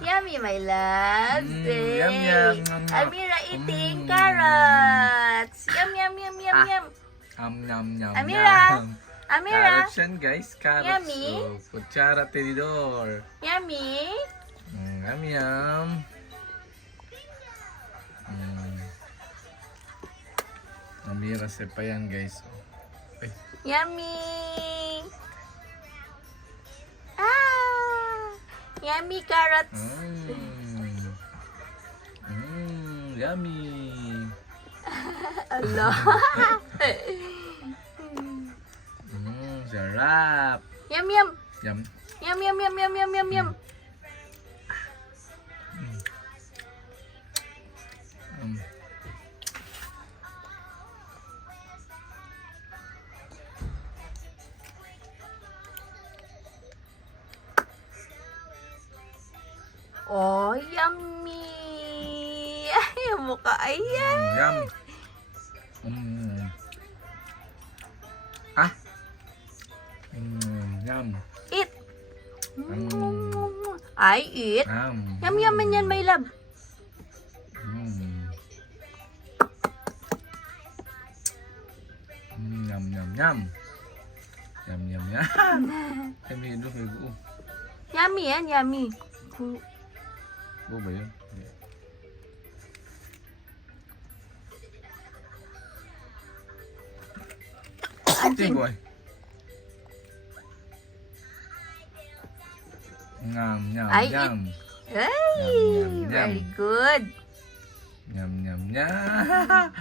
Yummy, my loves. Yum, yum, yum, yum. Amira eating carrots. Yum, yum, yum, yum, yum. Yum, yum, Amira. yum. Amira, Carrots yan, guys. Carrots. Yummy. Oh, kutsara, tinidor. yummy. Yum, yum. Amira pa yan, guys. Ay, Yummy. Ah, yummy carrots. Yummy. Allah. Sarap. Yum, yum. Yum. Yum, yum, yum, yum, yum, yum, yum. Oh, yummy. Ay, ang mukha. Ayan. Yum. Ah. Yum. Eat. I eat. Yum, yum, yan, my love. Yum, yum, yum. Yum, yum, yum. Kami ito, Yummy yan, yummy. Buo ba yun? Hindi. Anjing. Boy. Yum, yum, I yum. Ay, Yum, yum, very yum. good. Yum, yum, yum.